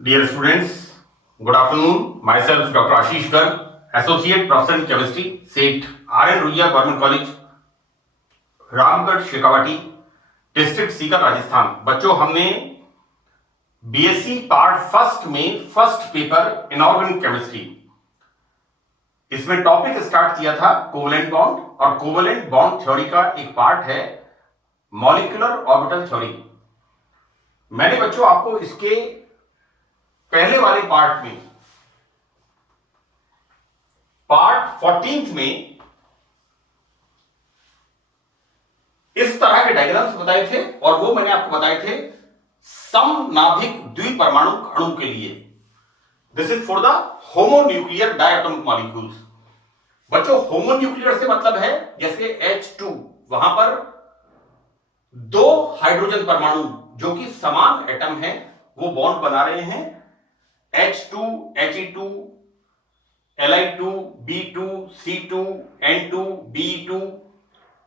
Dear students, good afternoon. Myself, Dr. Ashish Garg, Associate Professor in Chemistry, SET, R.N. Ruia Government College, Ramgarh Shekhawati, district Sikar, Rajasthan. बच्चों, हमने BSc part first में first paper inorganic chemistry, इसमें topic start किया था covalent bond, और covalent bond theory का एक part है मॉलिक्यूलर ऑर्बिटल थ्योरी। मैंने बच्चों आपको इसके पहले वाले पार्ट में, पार्ट 14 में इस तरह के डायग्राम्स बताए थे, और वो मैंने आपको बताए थे समनाभिक द्विपरमाणु अणु के लिए। This is for the homonuclear diatomic molecules. बच्चों, होमोन्यूक्लियर से मतलब है जैसे H2, वहां पर दो हाइड्रोजन परमाणु जो कि समान एटम है वो बॉन्ड बना रहे हैं, H2, He2, Li2, B2, C2, N2, Be2,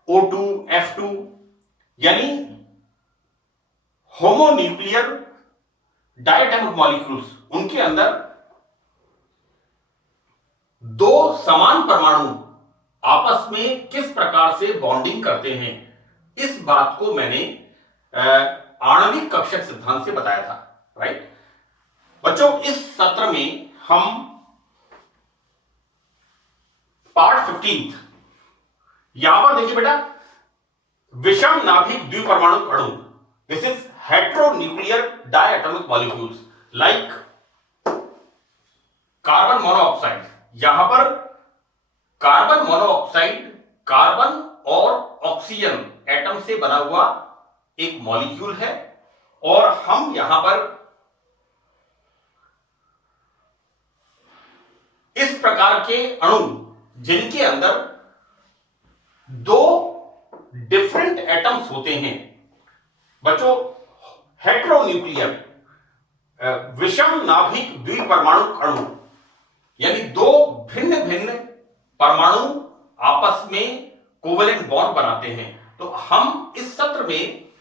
O2, F2, यानी होमोन्यूक्लियर डायटोमिक मॉलिक्यूल्स, उनके अंदर दो समान परमाणु आपस में किस प्रकार से बॉन्डिंग करते हैं, इस बात को मैंने आणविक कक्षक सिद्धांत से बताया था। राइट बच्चों, इस सत्र में हम पार्ट 15, यहां पर देखिए बेटा, विषम नाभिक द्विपरमाणु अणु, this is heteronuclear diatomic molecules like carbon monoxide. यहां पर कार्बन मोनोऑक्साइड कार्बन और ऑक्सीजन एटम से बना हुआ एक मॉलिक्यूल है, और हम यहां पर इस प्रकार के अणु जिनके अंदर दो डिफरेंट एटम्स होते हैं, बच्चों हेट्रोन्यूक्लियर विषम नाभिक द्विपरमाणु अणु, यानी दो भिन्न भिन्न परमाणु आपस में कोवेलेंट बॉन्ड बनाते हैं। तो हम इस सत्र में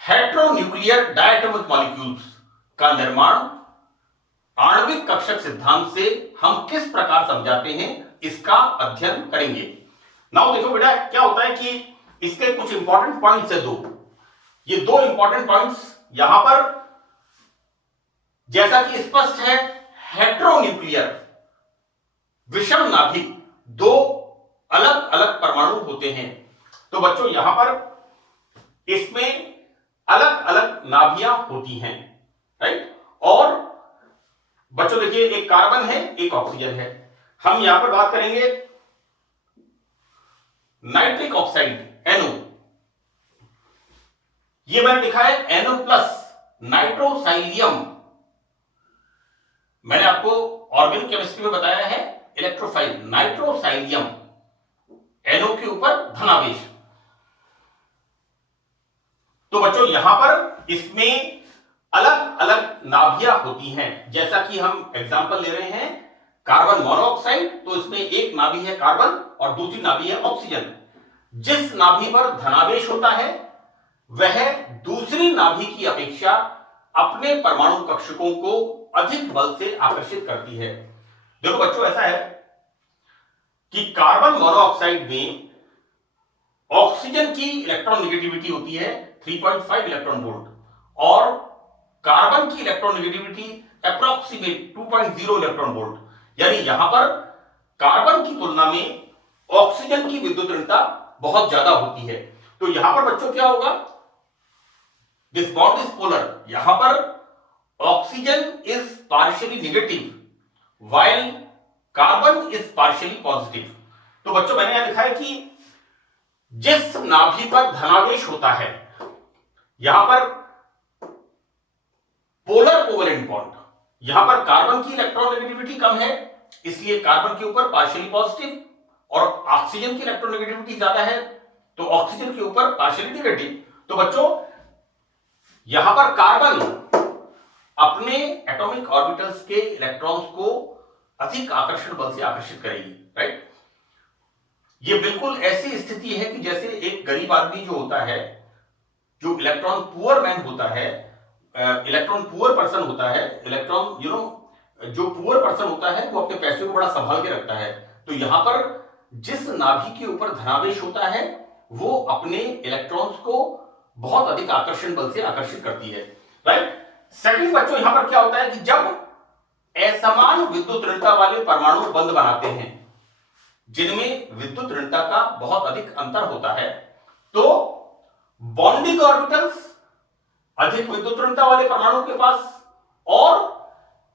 हेट्रोन्यूक्लियर डायटोमिक मॉलिक्यूल्स का निर्माण आणविक कक्षक सिद्धांत से हम किस प्रकार समझाते हैं, इसका अध्ययन करेंगे। नाउ देखो बेटा, क्या होता है कि इसके कुछ इंपॉर्टेंट पॉइंट्स है दो। ये दो इंपॉर्टेंट पॉइंट्स यहां पर जैसा कि स्पष्ट है, हेट्रोन्यूक्लियर विषम नाभिक दो अलग अलग परमाणु होते हैं। तो बच्चों, यहां पर इसमें अलग अलग नाभियां होती हैं। राइट, और बच्चों देखिए, एक कार्बन है, एक ऑक्सीजन है। हम यहां पर बात करेंगे नाइट्रिक ऑक्साइड NO, ये मैंने लिखा है NO प्लस नाइट्रोसाइलियम। मैंने आपको ऑर्गेनिक केमिस्ट्री में बताया है इलेक्ट्रोफाइल नाइट्रोसाइलियम, NO के ऊपर धनावेश। तो बच्चों, यहां पर इसमें अलग अलग नाभियां होती हैं। जैसा कि हम एग्जांपल ले रहे हैं कार्बन मोनोऑक्साइड, तो इसमें एक नाभि है कार्बन और दूसरी नाभि है ऑक्सीजन। जिस नाभि पर धनावेश होता है वह दूसरी नाभि की अपेक्षा अपने परमाणु कक्षकों को अधिक बल से आकर्षित करती है। देखो बच्चों, ऐसा है कि कार्बन मोनोऑक्साइड में ऑक्सीजन की इलेक्ट्रॉन नेगेटिविटी होती है 3.5 इलेक्ट्रॉन वोल्ट, और कार्बन की electron negativity approximate 2.0 electron volt. यानी यहां पर कार्बन की तुलना में ऑक्सीजन की विद्युत ऋणता बहुत ज्यादा होती है। तो यहां पर बच्चों क्या होगा, दिस बॉन्ड इज पोलर। यहां पर oxygen is partially negative while carbon is partially positive. तो बच्चों, मैंने यहां लिखा है कि जिस नाभि पर धनावेश होता है, यहां पर पोलर कोवेलेंट बॉन्ड, यहां पर कार्बन की इलेक्ट्रॉन नेगेटिविटी कम है, इसलिए कार्बन के ऊपर पार्शियली पॉजिटिव, और ऑक्सीजन की इलेक्ट्रॉन नेगेटिविटी ज्यादा है तो ऑक्सीजन के ऊपर पार्शियली नेगेटिव। तो बच्चों, यहां पर कार्बन अपने एटॉमिक ऑर्बिटल्स के इलेक्ट्रॉन्स को अधिक आकर्षण बल से आकर्षित करेगी। राइट, ये बिल्कुल ऐसी स्थिति है कि जैसे एक गरीब आदमी जो होता है, जो इलेक्ट्रॉन पुअर मैन होता है, इलेक्ट्रॉन पुअर पर्सन होता है, इलेक्ट्रॉन जो पुअर पर्सन होता है वो अपने पैसे को बड़ा संभाल के रखता है। तो यहां पर जिस नाभि के ऊपर धनावेश होता है वो अपने इलेक्ट्रॉन्स को बहुत अधिक आकर्षण बल से आकर्षित करती है, राइट। सेकंड बच्चों, यहां पर क्या होता है कि जब असमान विद्युत ऋणता वाले परमाणु बंध बनाते हैं जिनमें विद्युत ऋणता का बहुत अधिक अंतर होता है, तो बॉन्डिंग ऑर्बिटल्स अधिक विद्युत ऋणता वाले परमाणु के पास और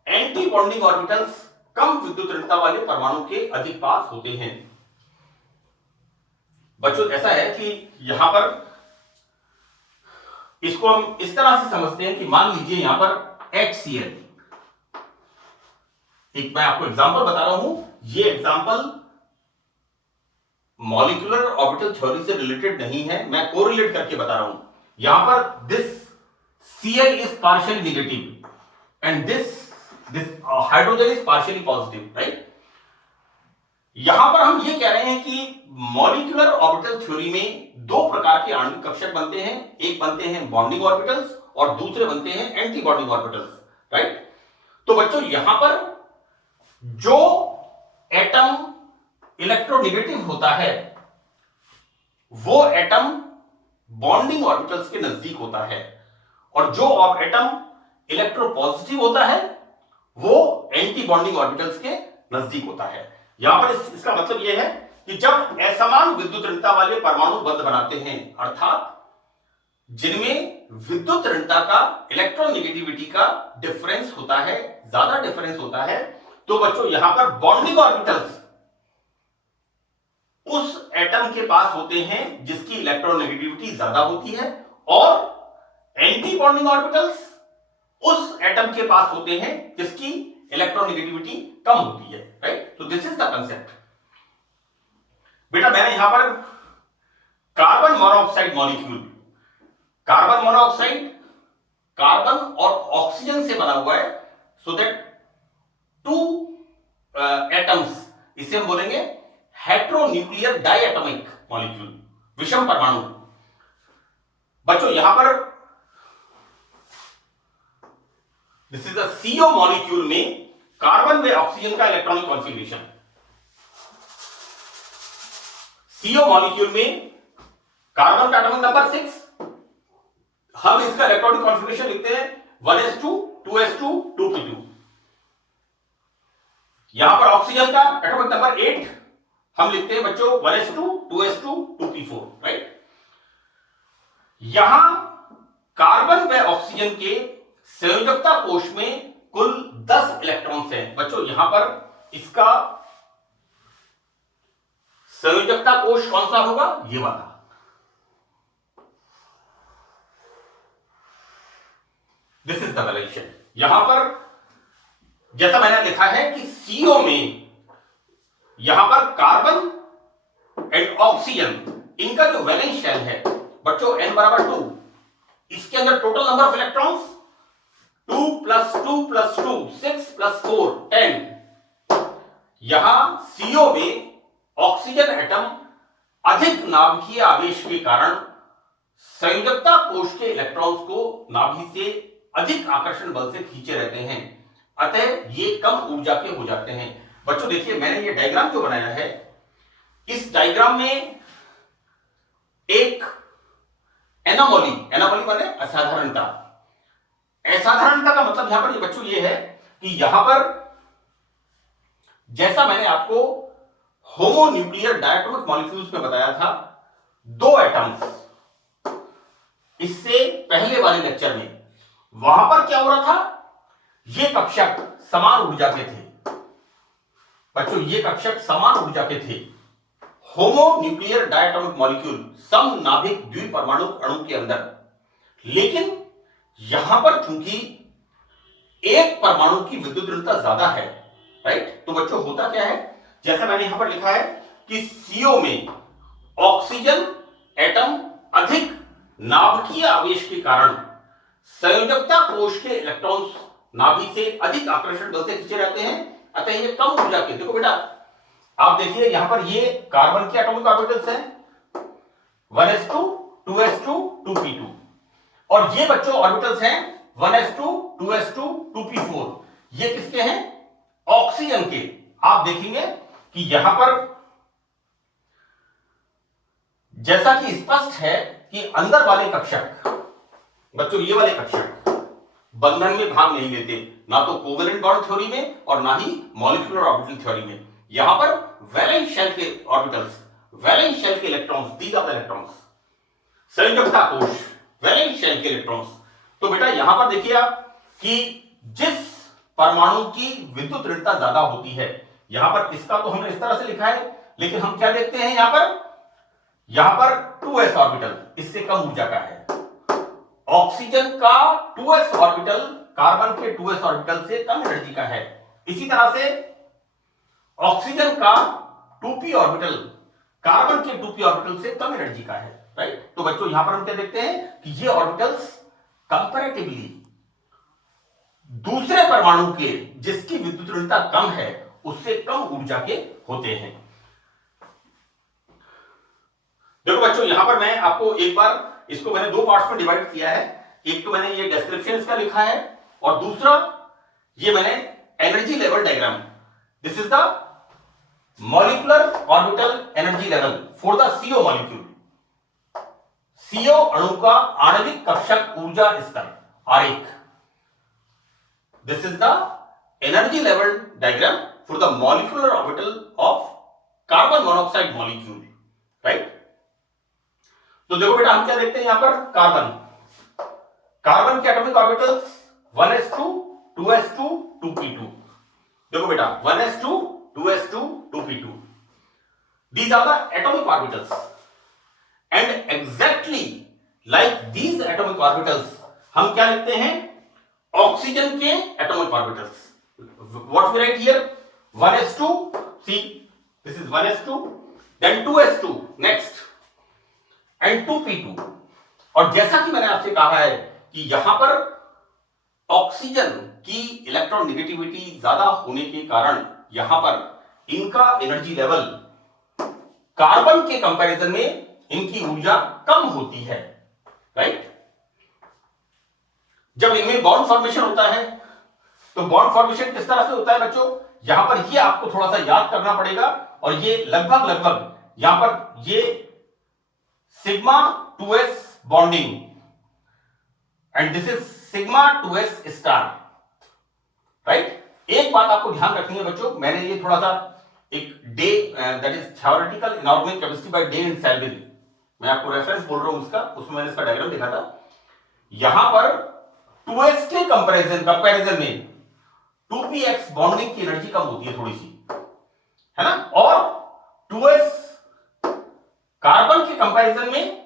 एंटी बॉन्डिंग ऑर्बिटल्स कम विद्युत ऋणता वाले परमाणु के अधिक पास होते हैं। बच्चों ऐसा है कि यहां पर इसको हम इस तरह से समझते हैं कि मान लीजिए यहां पर HCl, एक मैं आपको एग्जांपल बता रहा हूं, ये एग्जांपल मॉलिक्यूलर ऑर्बिटल थ्योरी से रिलेटेड नहीं है, मैं कोरिलेट करके बता रहा हूं। यहां पर this Cl is partially negative and this hydrogen is partially positive, right. यहां पर हम ये कह रहे हैं कि मॉलिक्यूलर ऑर्बिटल थ्योरी में दो प्रकार के आणविक कक्षक बनते हैं, एक बनते हैं बॉन्डिंग ऑर्बिटल्स और दूसरे बनते हैं एंटी बॉन्डिंग ऑर्बिटल्स, राइट। तो बच्चों यहां पर जो एटम इलेक्ट्रोनेगेटिव होता है वो एटम बॉन्डिंग ऑर्बिटल्स के नजदीक होता है और जो एटम इलेक्ट्रोपॉजिटिव होता है वो एंटी बॉन्डिंग ऑर्बिटल्स के नजदीक होता है। यहां पर इसका मतलब यह है कि जब असमान विद्युत ऋणता वाले परमाणु बंध बनाते हैं, अर्थात जिनमें विद्युत ऋणता का इलेक्ट्रॉन नेगेटिविटी का डिफरेंस होता है, ज्यादा डिफरेंस होता है, तो बच्चों यहां पर बॉन्डिंग ऑर्बिटल्स उस एटम के पास होते हैं जिसकी इलेक्ट्रॉन नेगेटिविटी ज्यादा होती है और एंटी बॉन्डिंग ऑर्बिटल्स उस एटम के पास होते हैं जिसकी इलेक्ट्रॉन नेगेटिविटी कम होती है, राइट। तो दिस इज द कंसेप्ट। बेटा मैंने यहां पर carbon monoxide molecule, carbon monoxide carbon और ऑक्सीजन से बना हुआ है, सो दैट टू एटम्स, इसे हम बोलेंगे हेट्रोन्यूक्लियर डाइएटॉमिक मॉलिक्यूल, विषम परमाणु। बच्चों यहां पर this is the CO molecule में कार्बन व ऑक्सीजन का इलेक्ट्रॉनिक कॉन्फ़िगरेशन। CO मॉलिक्यूल में कार्बन का एटॉमिक नंबर 6, हम इसका इलेक्ट्रॉनिक कॉन्फ़िगरेशन लिखते हैं 1s2 2s2 2p2। यहां पर ऑक्सीजन का एटॉमिक नंबर 8 हम लिखते हैं बच्चों 1s2 2s2 2p4, राइट। यहां कार्बन व ऑक्सीजन के संयोजकता कोश में कुल 10 इलेक्ट्रॉन्स हैं। बच्चों यहां पर इसका संयोजकता कोश कौन सा होगा? ये वाला। This is the relation. यहां पर जैसा मैंने लिखा है कि CO में यहां पर कार्बन एंड ऑक्सीजन, इनका जो वैलेंस शेल है बच्चों n बराबर 2, इसके अंदर टोटल नंबर ऑफ इलेक्ट्रॉन्स 2 + 2 + 2 6 + 4 10। यहां CO में ऑक्सीजन एटम अधिक नाभिकीय आवेश के कारण संयोजकता कोश के इलेक्ट्रॉन्स को नाभि से अधिक आकर्षण बल से खींचे रहते हैं, अतः ये कम ऊर्जा के हो जाते हैं। बच्चों देखिए मैंने ये डायग्राम जो बनाया है, इस डायग्राम में एक एनोमली माने असाधारणता। असाधारणता का मतलब यहां पर ये बच्चों ये है कि यहां पर जैसा मैंने आपको होमोन्यूक्लियर डायटोमिक मॉलिक्यूल्स में बताया था, दो एटम्स, इससे पहले वाले लेक्चर में वहां पर क्या हो रहा था, ये कक्षक समान ऊर्जा के थे। बच्चों ये कक्षक समान ऊर्जा के थे। होमोन्यूक्लियर डायटोमिक मॉलिक्यूल, समनाभिक द्विपरमाणु अणु के अंदर, लेकिन यहां पर चूंकि एक परमाणु की विद्युत ऋणता ज्यादा है, राइट। तो बच्चों होता क्या है, जैसा मैंने यहां पर लिखा है कि CO में ऑक्सीजन एटम अधिक नाभिकीय आवेश के कारण संयोजकता कोश के इलेक्ट्रॉन्स नाभि से अधिक आकर्षण बल से खींचे रहते हैं, अतः ये कम ऊर्जा के। देखो बेटा आप देखिए यहां पर ये कार्बन के एटॉमिक ऑर्बिटल्स हैं 1s2 2s2 2p2, और ये बच्चों ऑर्बिटल्स हैं 1s2 2s2 2p4, ये किसके हैं? ऑक्सीजन के। आप देखेंगे कि यहां पर जैसा कि स्पष्ट है कि अंदर वाले कक्षक बच्चों, ये वाले कक्षक बंधन में भाग नहीं लेते, ना तो कोवेलेंट बॉन्ड थ्योरी में और ना ही मॉलिक्यूलर ऑर्बिटल थ्योरी में। यहां पर वैलेंस शेल के ऑर्बिटल्स, वैलेंस शेल के electrons, these are the electrons, संयुक्ता कोश, वैलेंस शेल के इलेक्ट्रॉन्स। तो बेटा यहां पर देखिए आप कि जिस परमाणु की विद्युत ऋणता ज्यादा होती है, यहां पर इसका तो हमने इस तरह से लिखा है, लेकिन हम क्या देखते हैं यहां पर 2s ऑर्बिटल इससे कम ऊर्जा का है। ऑक्सीजन का 2s ऑर्बिटल कार्बन के 2s ऑर्बिटल से कम एनर्जी का है। इसी तरह से ऑक्सीजन का 2p ऑर्बिटल कार्बन के 2p ऑर्बिटल से कम एनर्जी का है, राइट। तो बच्चों यहां पर हम क्या देखते हैं कि ये ऑर्बिटल्स कंपैरेटिवली दूसरे परमाणु के जिसकी विद्युत ऋणता कम है उससे कम ऊर्जा के होते हैं। देखो बच्चों यहां पर मैं आपको एक बार इसको मैंने दो पार्ट्स में डिवाइड किया है। एक तो मैंने ये डिस्क्रिप्शन इसका लिखा है और दूसरा ये मैंने energy level diagram, this is the molecular orbital energy level for the CO molecule, CO अणु का आणविक कक्षक ऊर्जा स्तर आरेख। This is the energy level diagram for the molecular orbital of carbon monoxide molecule, right. तो देखो बेटा हम क्या देखते हैं यहां पर कार्बन के atomic orbitals 1s2 2s2 2p2। देखो बेटा 1s2 2s2 2p2, these are the atomic orbitals and exactly like these atomic orbitals हम क्या लिखते हैं? ऑक्सीजन के atomic orbitals. what we write here? 1s2, see this is 1s2, then 2s2 next and 2p2। और जैसा कि मैंने आपसे कहा है कि यहां पर ऑक्सीजन की इलेक्ट्रॉन नेगेटिविटी ज्यादा होने के कारण यहां पर इनका एनर्जी लेवल कार्बन के कंपैरिजन में इनकी ऊर्जा कम होती है, राइट। जब इनमें बॉन्ड फॉर्मेशन होता है तो बॉन्ड फॉर्मेशन किस तरह से होता है बच्चों? यहां पर ये आपको थोड़ा सा याद करना पड़ेगा और ये लगभग यहां पर ये sigma 2s bonding and this is sigma 2s star, right. एक बात आपको ध्यान रखनी है बच्चों, मैंने ये थोड़ा सा एक Day that is theoretical inorganic chemistry by Day and Selbin, मैं आपको रेफरेंस बोल रहा हूं उसका, उसमें मैंने इसका डायग्राम दिखा था। यहां पर 2s के कंपैरिजन में 2px बॉन्डिंग की एनर्जी कम होती है थोड़ी सी, है ना, और 2s कार्बन के कंपैरिजन में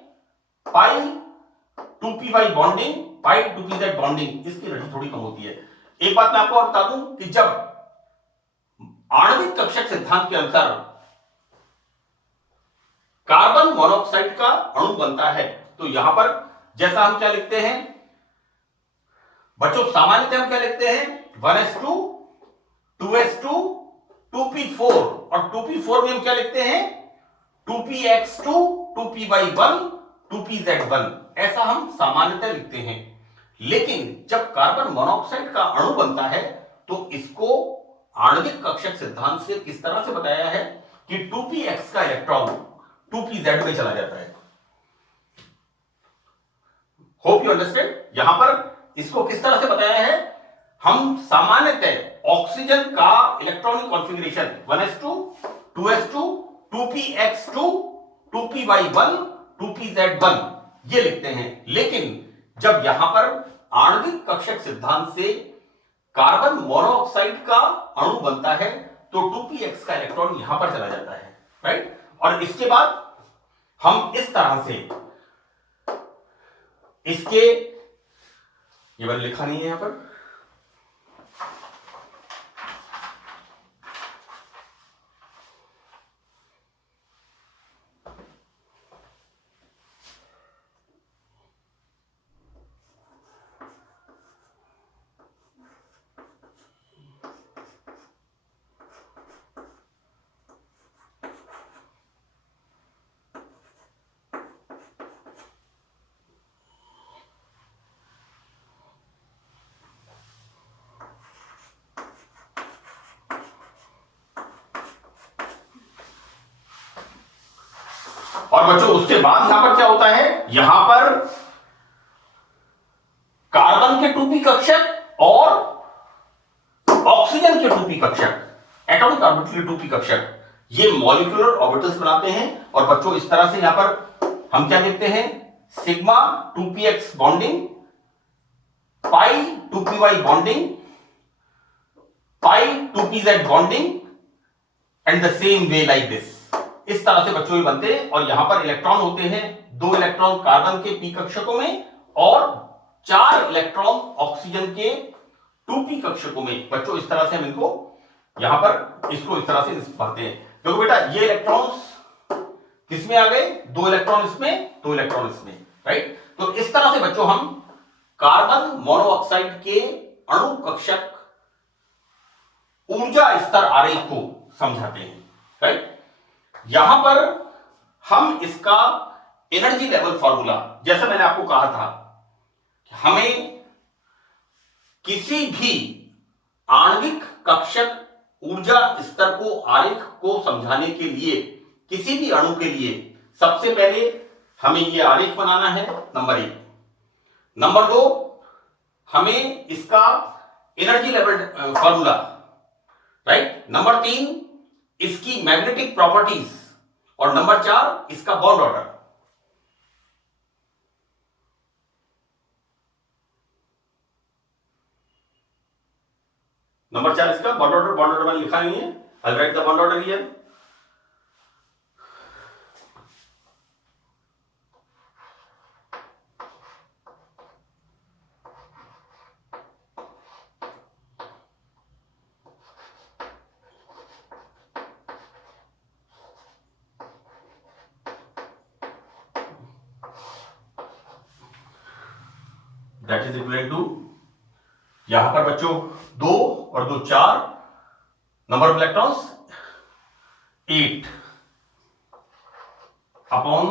पाई 2py बॉन्डिंग, पाई 2pz बॉन्डिंग, इसकी एनर्जी थोड़ी कम होती है। एक बात मैं आपको और बता दूं कि जब आणविक कक्षक सिद्धांत के अनुसार कार्बन मोनोऑक्साइड का अणु बनता है तो यहां पर जैसा हम क्या लिखते हैं बच्चों, सामान्यतः हम क्या लिखते हैं? 1s2 2s2 2p4 और 2p4 में हम क्या लिखते हैं? 2px2 2py1 2pz1, ऐसा हम सामान्यतः लिखते हैं। लेकिन जब कार्बन मोनोऑक्साइड का अणु बनता है तो इसको आणविक कक्षक सिद्धांत से किस तरह से बताया है कि 2px का इलेक्ट्रॉन 2pz में चला जाता है। Hope you understand. यहां पर इसको किस तरह से बताया है? हम सामान्यतः ऑक्सीजन का electronic configuration 1s2 2s2 2px2 2py1 2pz1 ये लिखते हैं, लेकिन जब यहां पर आणविक कक्षक सिद्धांत से कार्बन मोनोऑक्साइड का अणु बनता है तो 2px का इलेक्ट्रॉन यहां पर चला जाता है, राइट। और इसके बाद हम इस तरह से इसके, ये मैंने लिखा नहीं है यहां पर, और बच्चों उसके बाद यहां पर क्या होता है, यहां पर कार्बन के 2p कक्षक और ऑक्सीजन के 2p कक्षक, एटॉमिक ऑर्बिटल के 2p कक्षक, ये मॉलिक्यूलर ऑर्बिटल्स बनाते हैं। और बच्चों इस तरह से यहां पर हम क्या देखते हैं, sigma 2px bonding, pi 2py bonding, pi 2pz bonding and the same way like this. इस तरह से बच्चों ये बनते हैं। और यहां पर इलेक्ट्रॉन होते हैं, 2 इलेक्ट्रॉन कार्बन के p कक्षकों में और 4 इलेक्ट्रॉन ऑक्सीजन के 2p कक्षकों में। बच्चों इस तरह से हम इनको यहां पर इसको इस तरह से पढ़ते हैं। देखो बेटा ये इलेक्ट्रॉन्स किसमें आ गए, 2 इलेक्ट्रॉन इसमें, 2 इलेक्ट्रॉन इसमें, राइट। तो इस तरह से बच्चों हम कार्बन मोनोऑक्साइड के अणु कक्षक ऊर्जा स्तर आरेख को समझाते हैं, राइट। यहां पर हम इसका एनर्जी लेवल फॉर्मूला, जैसा मैंने आपको कहा था, हमें किसी भी आणविक कक्षक ऊर्जा स्तर को, आरेख को समझाने के लिए, किसी भी अणु के लिए सबसे पहले हमें यह आरेख बनाना है, नंबर 1। नंबर 2, हमें इसका energy level formula, right. Number 3, इसकी मैग्नेटिक प्रॉपर्टीज, और नंबर 4 इसका बॉन्ड ऑर्डर। नंबर 4 इसका बॉन्ड ऑर्डर, बॉन्ड ऑर्डर मैंने लिखा नहीं है, I write the bond order here. That is equal to, यहां पर बच्चों 2 और 2 4, number of electrons 8 upon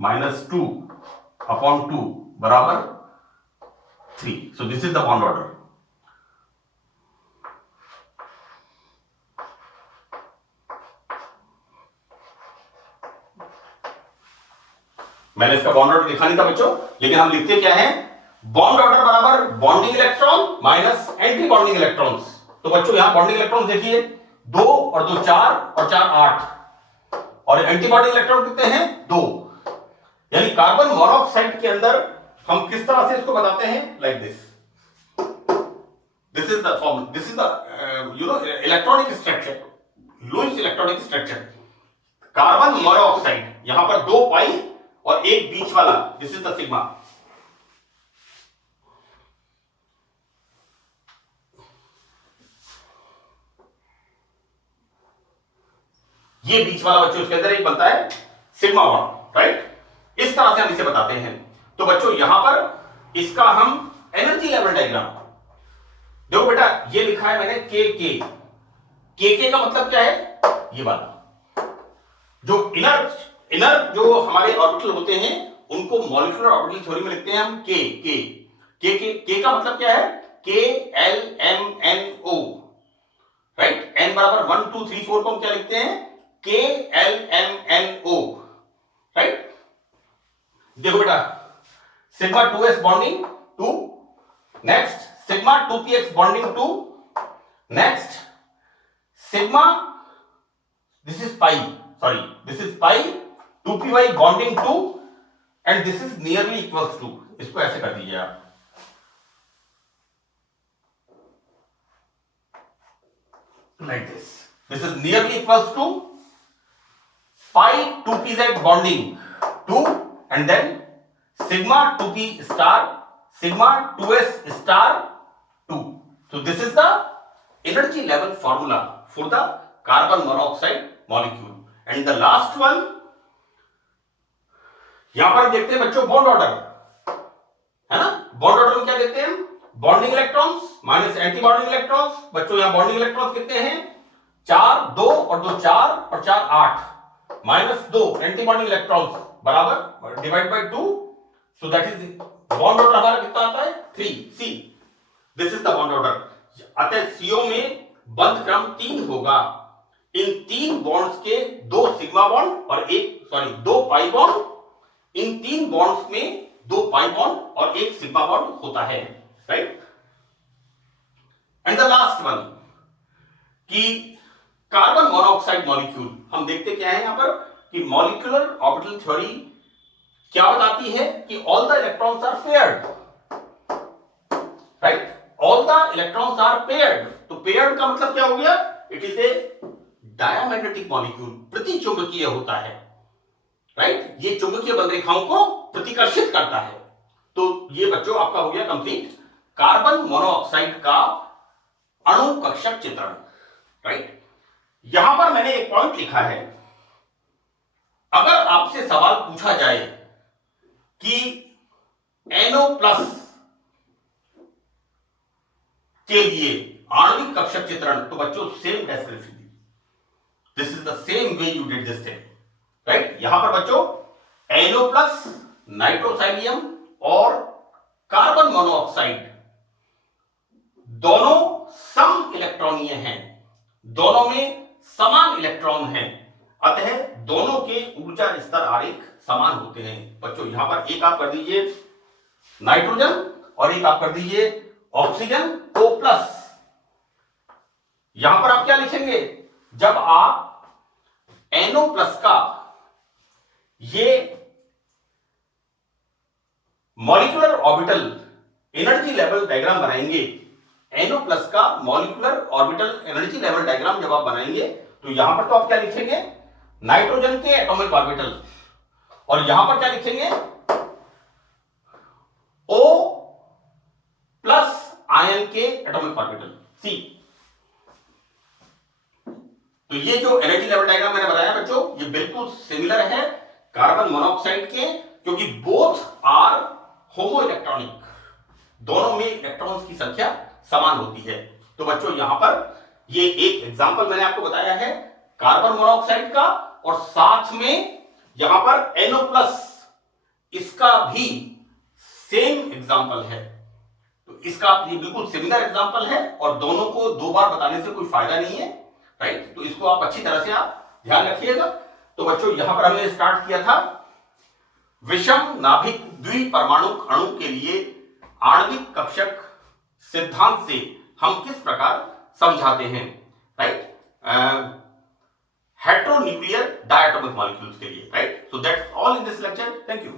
-2 upon 2 बराबर 3। So this is the bond order. मैंने इसका बॉन्ड ऑर्डर लिखा नहीं था बच्चों, लेकिन हम लिखते क्या है, बॉन्ड ऑर्डर बराबर bonding electron minus anti bonding electrons. तो बच्चों यहां बॉन्डिंग इलेक्ट्रॉन देखिए, 2 और 2 4 और 4 8, और एंटी बॉन्डिंग इलेक्ट्रॉन कितने हैं, 2। यानी कार्बन मोनोऑक्साइड के अंदर हम किस तरह से इसको बताते हैं, like this. This is the form, this is the electronic structure, Lewis electronic structure. Carbon monoxide, यहां पर 2 पाई और एक बीच वाला, दिस इज द सिग्मा। ये बीच वाला बच्चों इसके अंदर एक बनता है सिग्मा बॉन्ड, राइट। इस तरह से हम इसे बताते हैं। तो बच्चों यहां पर इसका हम एनर्जी लेवल डायग्राम, देखो बेटा ये लिखा है मैंने के का मतलब क्या है, ये वाला जो इनर जो हमारे ऑर्बिटल होते हैं उनको मॉलिक्यूलर ऑर्बिटल थ्योरी में लिखते हैं हम के का मतलब क्या है, KLMNO, राइट। n बराबर 1 2 3 4 को हम क्या लिखते हैं, KLMNO, राइट। देखो बेटा sigma 2s bonding 2, next sigma 2px bonding 2, next sigma, this is pi, sorry this is pi 2py bonding 2 and this is nearly equals to, इसको ऐसे कर दीजिए आप, like this is nearly equals to pi 2pz bonding 2 and then sigma 2p star sigma 2s star 2. So this is the energy level formula for the carbon monoxide molecule. And the last one, यहां पर देखते हैं बच्चों bond order, है ना। Bond order में क्या देखते हैं, bonding electrons minus anti bonding electrons. बच्चों यहां बॉन्डिंग इलेक्ट्रॉन्स कितने हैं, 4 2 और 2 4 और 4 8, माइनस 2 एंटी बॉन्डिंग इलेक्ट्रॉन्स बराबर divide by 2। So that is bond order हमारा कितना आता है, 3। See this is the bond order. अतः CO में बंध क्रम 3 होगा। इन 3 बॉन्ड्स के 2 सिग्मा बॉन्ड और 2 पाई बॉन्ड, इन 3 बॉन्ड्स में 2 पाई बॉन्ड और 1 सिग्मा बॉन्ड होता है, right. And the last one कि कार्बन मोनोऑक्साइड मॉलिक्यूल, हम देखते क्या है यहां पर कि मॉलिक्यूलर ऑर्बिटल थ्योरी क्या बताती है कि all the electrons are paired, right, all the electrons are paired. तो पेयर्ड का मतलब क्या हो गया, it is a diamagnetic molecule, प्रतिचुंबकीय होता है, राइट, ये चुंबकीय बंध रेखाओं को प्रतिकर्षित करता है। तो ये बच्चों आपका हो गया कंप्लीट कार्बन मोनोऑक्साइड का अणु कक्षक चित्रण, राइट। यहां पर मैंने एक पॉइंट लिखा है, अगर आपसे सवाल पूछा जाए कि NO+ के लिए आणविक कक्षक चित्रण, तो बच्चों same description the, this is the same way you did this thing, right. यहां पर बच्चों NO+, नाइट्रोसाइलियम और कार्बन मोनोऑक्साइड दोनों सम इलेक्ट्रॉनीय हैं, दोनों में समान इलेक्ट्रॉन हैं, अतः दोनों के ऊर्जा स्तर आरेख समान होते हैं। बच्चों यहां पर एक आप कर दीजिए नाइट्रोजन और एक आप कर दीजिए ऑक्सीजन O+। यहां पर आप क्या लिखेंगे, जब आप NO+ का ये molecular orbital energy level diagram बनाएंगे, NO+ का molecular orbital energy level diagram जब आप बनाएंगे, तो यहां पर तो आप क्या लिखेंगे, नाइट्रोजन के एटॉमिक ऑर्बिटल, और यहां पर क्या लिखेंगे, O+ आयन के एटॉमिक ऑर्बिटल C। तो ये जो एनर्जी लेवल डायग्राम मैंने बताया बच्चों, ये बिल्कुल सिमिलर है कार्बन मोनोऑक्साइड के, क्योंकि बोथ आर होमो इलेक्ट्रॉनिक, दोनों में इलेक्ट्रॉन्स की संख्या समान होती है। तो बच्चों यहां पर ये एक एग्जांपल मैंने आपको बताया है कार्बन मोनोऑक्साइड का, और साथ में यहां पर NO+, इसका भी सेम एग्जांपल है। तो इसका ये बिल्कुल सिमिलर एग्जांपल है, और दोनों को 2 बार बताने से कोई फायदा नहीं है, राइट। तो इसको आप अच्छी तरह से आप ध्यान रखिएगा। तो बच्चों यहां पर हमने स्टार्ट किया था विषम नाभिक द्विपरमाणुक अणु के लिए आणविक कक्षक सिद्धांत से हम किस प्रकार समझाते हैं, राइट, हेटेरोन्यूक्लियर डायटोमिक मॉलिक्यूल्स के लिए, right. So that's all in this lecture, thank you.